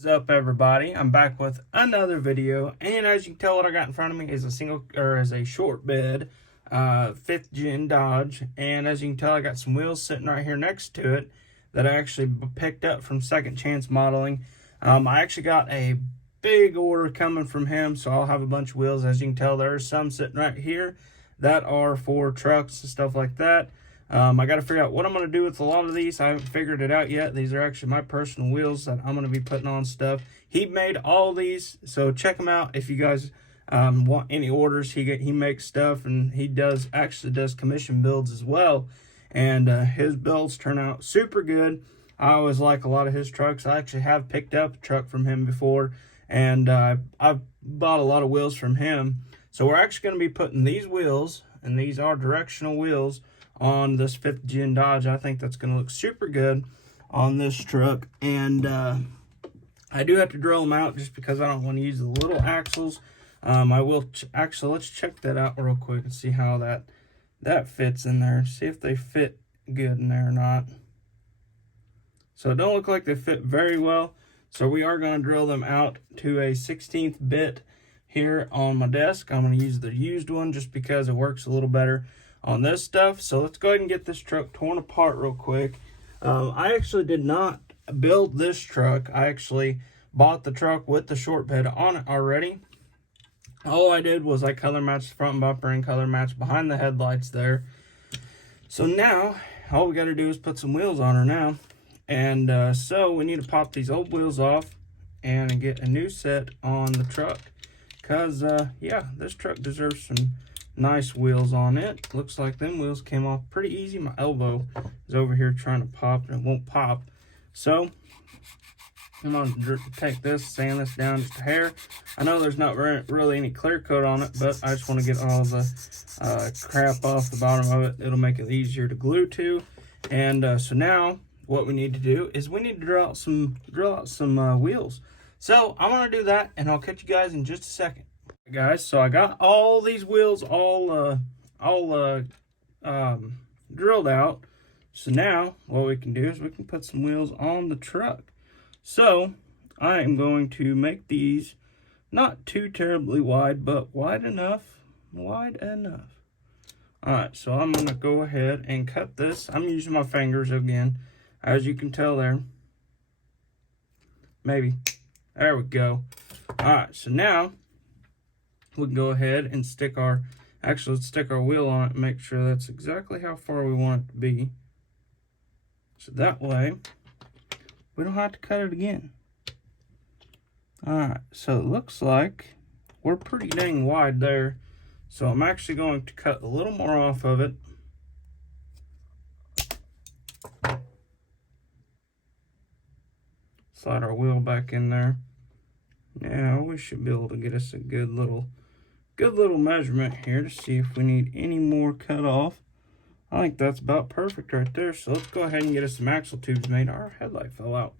What's up, everybody? I'm back with another video, and as you can tell, what I got in front of me is a short bed, 5th gen Dodge. And as you can tell, I got some wheels sitting right here next to it that I actually picked up from Second Chance Modeling. I actually got a big order coming from him, so I'll have a bunch of wheels. As you can tell, there are some sitting right here that are for trucks and stuff like that. I got to figure out what I'm going to do with a lot of these. I haven't figured it out yet. These are actually my personal wheels that I'm going to be putting on stuff. He made all these, so check him out if you guys want any orders. He makes stuff, and he actually does commission builds as well. And his builds turn out super good. I always like a lot of his trucks. I actually have picked up a truck from him before, and I've bought a lot of wheels from him. So we're actually going to be putting these wheels, and these are directional wheels, on this 5th gen Dodge. I think that's going to look super good on this truck. And I do have to drill them out just because I don't want to use the little axles. I will actually, let's check that out real quick and see how that fits in there. See if they fit good in there or not. So it don't look like they fit very well. So we are going to drill them out to a 16th bit here on my desk. I'm going to use the used one just because it works a little better on this stuff. So let's go ahead and get this truck torn apart real quick. I actually did not build this truck. I actually bought the truck with the short bed on it already. All I did was I color matched the front bumper and color matched behind the headlights there. So now all we got to do is put some wheels on her now. And so we need to pop these old wheels off and get a new set on the truck, because yeah, this truck deserves some nice wheels on it. Looks like them wheels came off pretty easy. My elbow is over here trying to pop and it won't pop. So I'm gonna take this, sand this down just a hair. I know there's not really any clear coat on it, but I just want to get all the crap off the bottom of it. It'll make it easier to glue to. And so now what we need to do is we need to drill out some wheels. So I'm gonna do that, and I'll catch you guys in just a second. Guys, so I got all these wheels all drilled out. So now what we can do is we can put some wheels on the truck. So I am going to make these not too terribly wide, but wide enough. Alright, so I'm gonna go ahead and cut this. I'm using my fingers again, as you can tell there. Maybe. There we go. Alright, so now we can go ahead and let's stick our wheel on it and make sure that's exactly how far we want it to be. So that way, we don't have to cut it again. Alright, so it looks like we're pretty dang wide there. So I'm actually going to cut a little more off of it. Slide our wheel back in there. Now we should be able to get us a good little measurement here to see if we need any more cut off. I think that's about perfect right there. So let's go ahead and get us some axle tubes made. Our headlight fell out.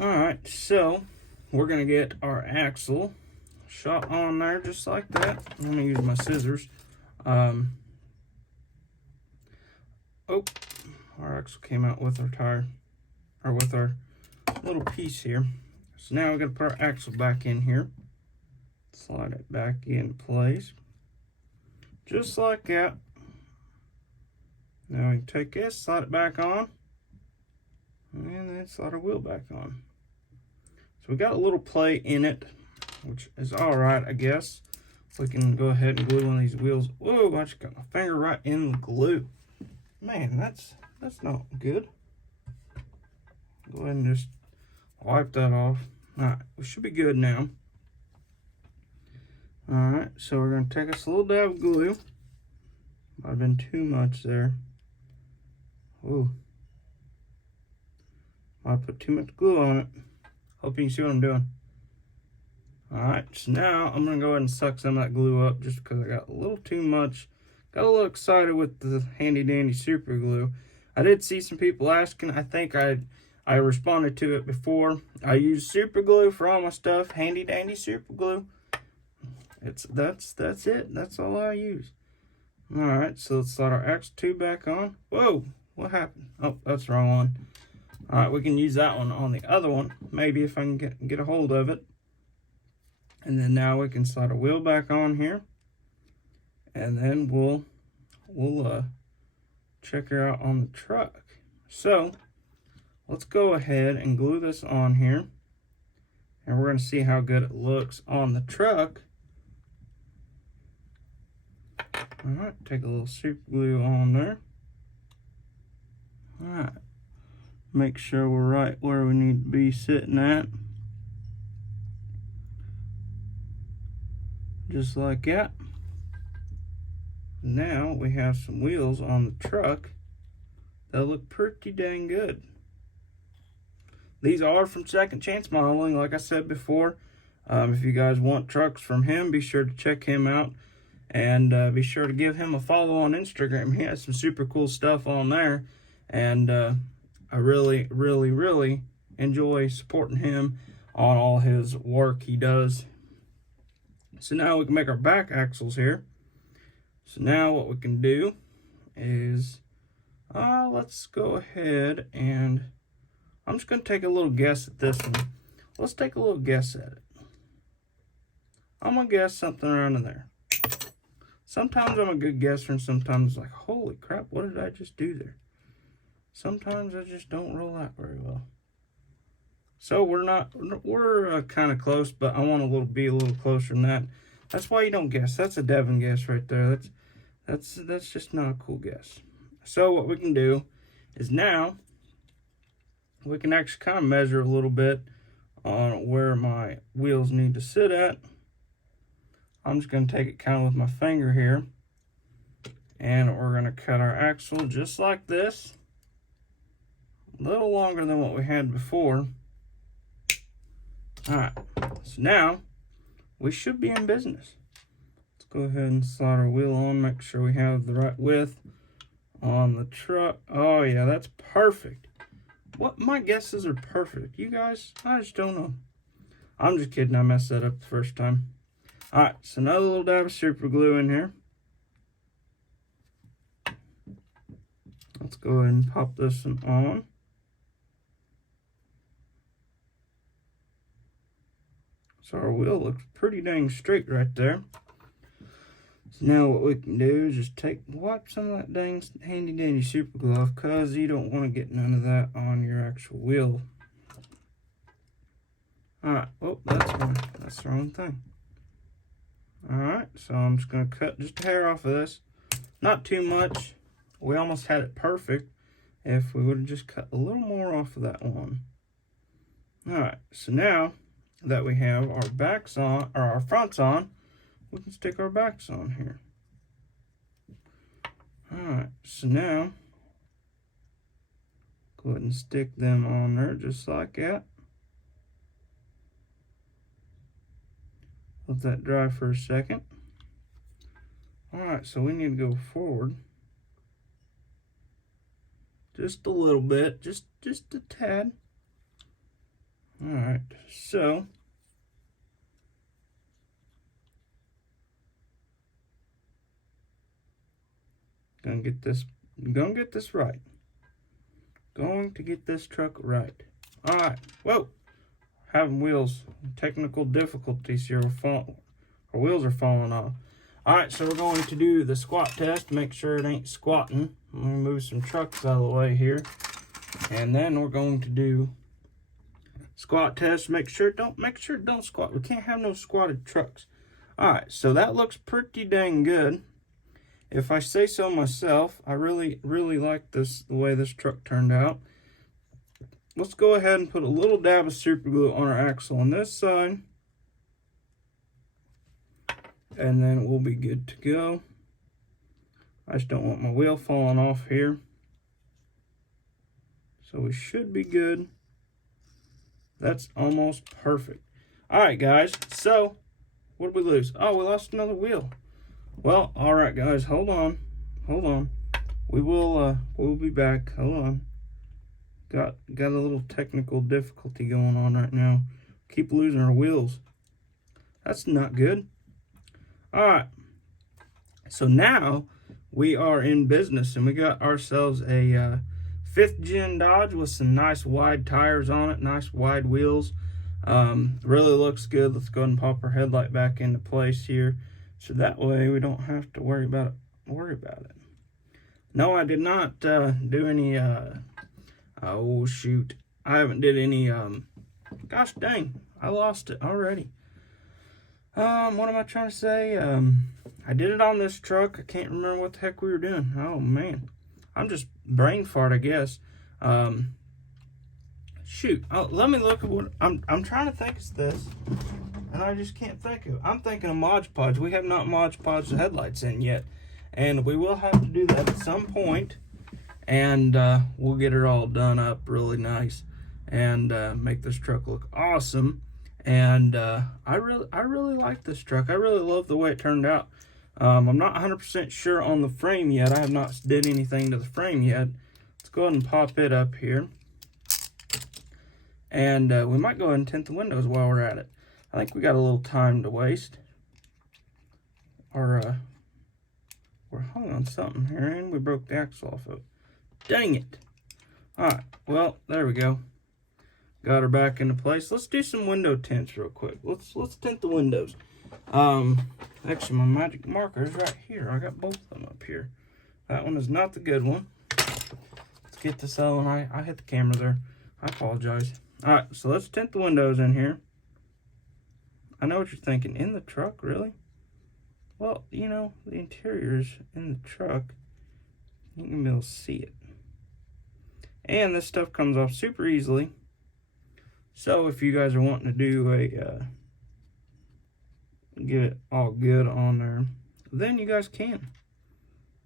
Alright, so we're going to get our axle shot on there just like that. I'm going to use my scissors. Oh, our axle came out with our tire, or with our little piece here. So now we're going to put our axle back in here. Slide it back in place. Just like that. Now we can take this, slide it back on, and then slide our wheel back on. So we got a little play in it, which is alright, I guess. We can go ahead and glue one of these wheels. Whoa, I just got my finger right in the glue. Man, that's not good. Go ahead and just wipe that off. Alright, we should be good now. Alright, so we're going to take us a little dab of glue. Might have been too much there. Ooh. Might put too much glue on it. Hope you can see what I'm doing. Alright, so now I'm going to go ahead and suck some of that glue up just because I got a little too much. Got a little excited with the handy dandy super glue. I did see some people asking. I think I responded to it before. I use super glue for all my stuff. Handy dandy super glue. That's it. That's all I use. Alright, so let's slide our axle tube back on. Whoa, what happened? Oh, that's the wrong one. All right, we can use that one on the other one, maybe if I can get a hold of it. And then now we can slide our wheel back on here, and then we'll check her out on the truck. So let's go ahead and glue this on here, and we're going to see how good it looks on the truck. All right, take a little super glue on there. All right, make sure we're right where we need to be sitting at. Just like that. Now we have some wheels on the truck that look pretty dang good. These are from Second Chance Modeling, like I said before. If you guys want trucks from him, be sure to check him out. And be sure to give him a follow on Instagram. He has some super cool stuff on there. And I really, really, really enjoy supporting him on all his work he does. So now we can make our back axles here. So now what we can do is, let's go ahead and, I'm just going to take a little guess at this one. Let's take a little guess at it. I'm going to guess something around in there. Sometimes I'm a good guesser, and sometimes like, holy crap, what did I just do there? Sometimes I just don't roll out very well. So we're kind of close, but I want to be a little closer than that. That's why you don't guess. That's a Devin guess right there. That's just not a cool guess. So what we can do is now we can actually kind of measure a little bit on where my wheels need to sit at. I'm just going to take it kind of with my finger here, and we're going to cut our axle just like this. A little longer than what we had before. Alright, so now we should be in business. Let's go ahead and slide our wheel on, make sure we have the right width on the truck. Oh yeah, that's perfect. What, my guesses are perfect. You guys, I just don't know. I'm just kidding, I messed that up the first time. Alright, so another little dab of super glue in here. Let's go ahead and pop this one on. So our wheel looks pretty dang straight right there. So now what we can do is just wipe some of that dang handy dandy super glue off, because you don't want to get none of that on your actual wheel. Alright, oh, that's the wrong thing. Alright, so I'm just going to cut just a hair off of this. Not too much. We almost had it perfect if we would have just cut a little more off of that one. Alright, so now that we have our backs on, or our fronts on, we can stick our backs on here. Alright, so now go ahead and stick them on there just like that. Let that dry for a second. Alright, so we need to go forward just a little bit, just a tad. Alright, so gonna get this right. Going to get this truck right. Alright, whoa! Having wheels, technical difficulties here. Our wheels are falling off. Alright, so we're going to do the squat test, make sure it ain't squatting. I'm gonna move some trucks out of the way here. And then we're going to do squat test, make sure it don't squat. We can't have no squatted trucks. Alright, so that looks pretty dang good. If I say so myself, I really, really like the way this truck turned out. Let's go ahead and put a little dab of super glue on our axle on this side. And then we'll be good to go. I just don't want my wheel falling off here. So we should be good. That's almost perfect. Alright guys, so what did we lose? Oh, we lost another wheel. Well, alright guys, hold on. We'll be back. Hold on. Got a little technical difficulty going on right now. Keep losing our wheels. That's not good. Alright. So now we are in business, and we got ourselves a 5th gen Dodge with some nice wide tires on it, nice wide wheels. Really looks good. Let's go ahead and pop our headlight back into place here, so that way we don't have to worry about it. No, I did not do any. Oh shoot! I haven't did any. Gosh dang! I lost it already. What am I trying to say? I did it on this truck. I can't remember what the heck we were doing. Oh man, I'm just brain fart, I guess. Shoot, let me look at what I'm trying to think of this, and I just can't think of it. I'm thinking of Mod Podge. We have not Mod Podge the headlights in yet, and we will have to do that at some point, and we'll get it all done up really nice and make this truck look awesome. And I really like this truck. I really love the way it turned out. I'm not 100% sure on the frame yet. I have not did anything to the frame yet. Let's go ahead and pop it up here. And we might go ahead and tint the windows while we're at it. I think we got a little time to waste. Or we're hung on something here, and we broke the axle off of it. Dang it! Alright, well, there we go. Got her back into place. Let's do some window tints real quick. Let's tint the windows. Actually, my magic marker is right here. I got both of them up here. That one is not the good one. Let's get this other one. I hit the camera there. I apologize. Alright, so let's tint the windows in here. I know what you're thinking. In the truck, really? Well, you know, the interior's in the truck. You can be able to see it. And this stuff comes off super easily. So if you guys are wanting to do a, get it all good on there, then you guys can.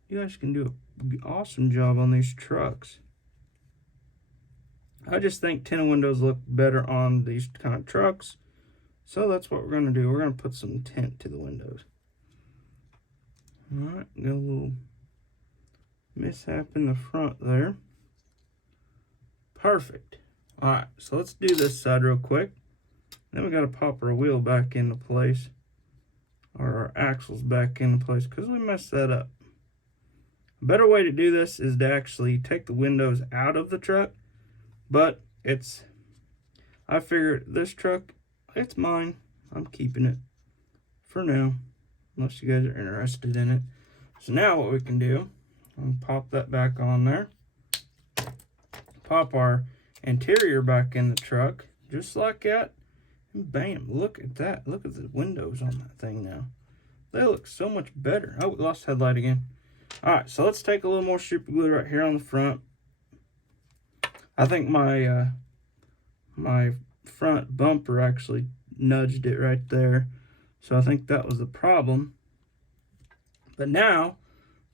You guys can do an awesome job on these trucks. I just think tinted windows look better on these kind of trucks. So that's what we're going to do. We're going to put some tint to the windows. Alright, got a little mishap in the front there. Perfect. Alright, so let's do this side real quick. Then we got to pop our wheel back into place. Or our axles back into place, because we messed that up. A better way to do this is to actually take the windows out of the truck. But I figured this truck, it's mine. I'm keeping it for now, unless you guys are interested in it. So now what we can do, I'll pop that back on there. Pop our interior back in the truck, just like that. And bam, look at that. Look at the windows on that thing now. They look so much better. Oh, we lost headlight again. Alright, so let's take a little more super glue right here on the front. I think my my front bumper actually nudged it right there. So I think that was the problem. But now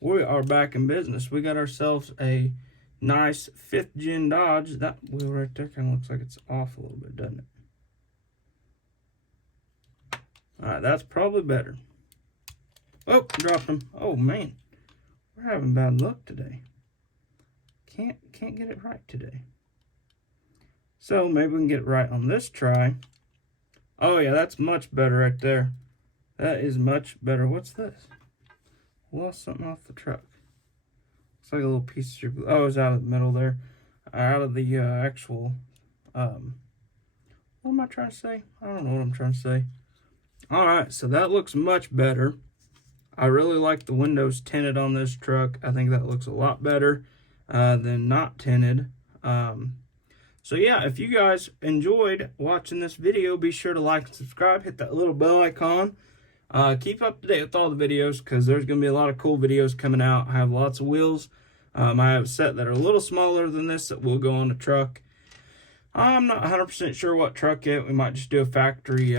we are back in business. We got ourselves a nice 5th gen Dodge. That wheel right there kind of looks like it's off a little bit, doesn't it? Alright, that's probably better. Oh, dropped them. Oh man, we're having bad luck today. Can't get it right today. So maybe we can get it right on this try. Oh yeah, that's much better right there. That is much better. What's this? Lost something off the truck. It's like a little piece of super glue. Oh, it's out of the middle there. Out of the actual, what am I trying to say? I don't know what I'm trying to say. Alright, so that looks much better. I really like the windows tinted on this truck. I think that looks a lot better than not tinted. So yeah, if you guys enjoyed watching this video, be sure to like and subscribe. Hit that little bell icon. Keep up to date with all the videos, because there's going to be a lot of cool videos coming out. I have lots of wheels. I have a set that are a little smaller than this that will go on the truck. I'm not 100% sure what truck yet. We might just do a factory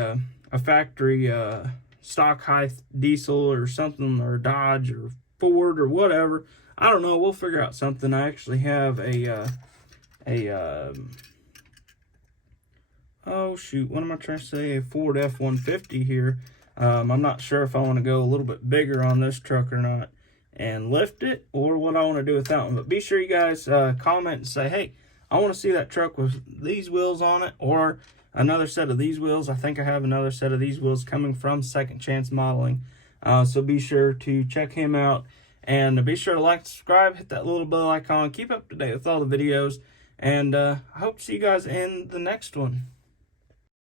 stock height diesel or something, or Dodge or Ford or whatever. I don't know. We'll figure out something. I actually have oh shoot, what am I trying to say? A Ford F-150 here. I'm not sure if I want to go a little bit bigger on this truck or not and lift it, or what I want to do with that one. But be sure you guys comment and say, hey, I want to see that truck with these wheels on it, or another set of these wheels. I think I have another set of these wheels coming from Second Chance Modeling. So be sure to check him out And be sure to like, subscribe, hit that little bell icon, keep up to date with all the videos, and I hope to see you guys in the next one.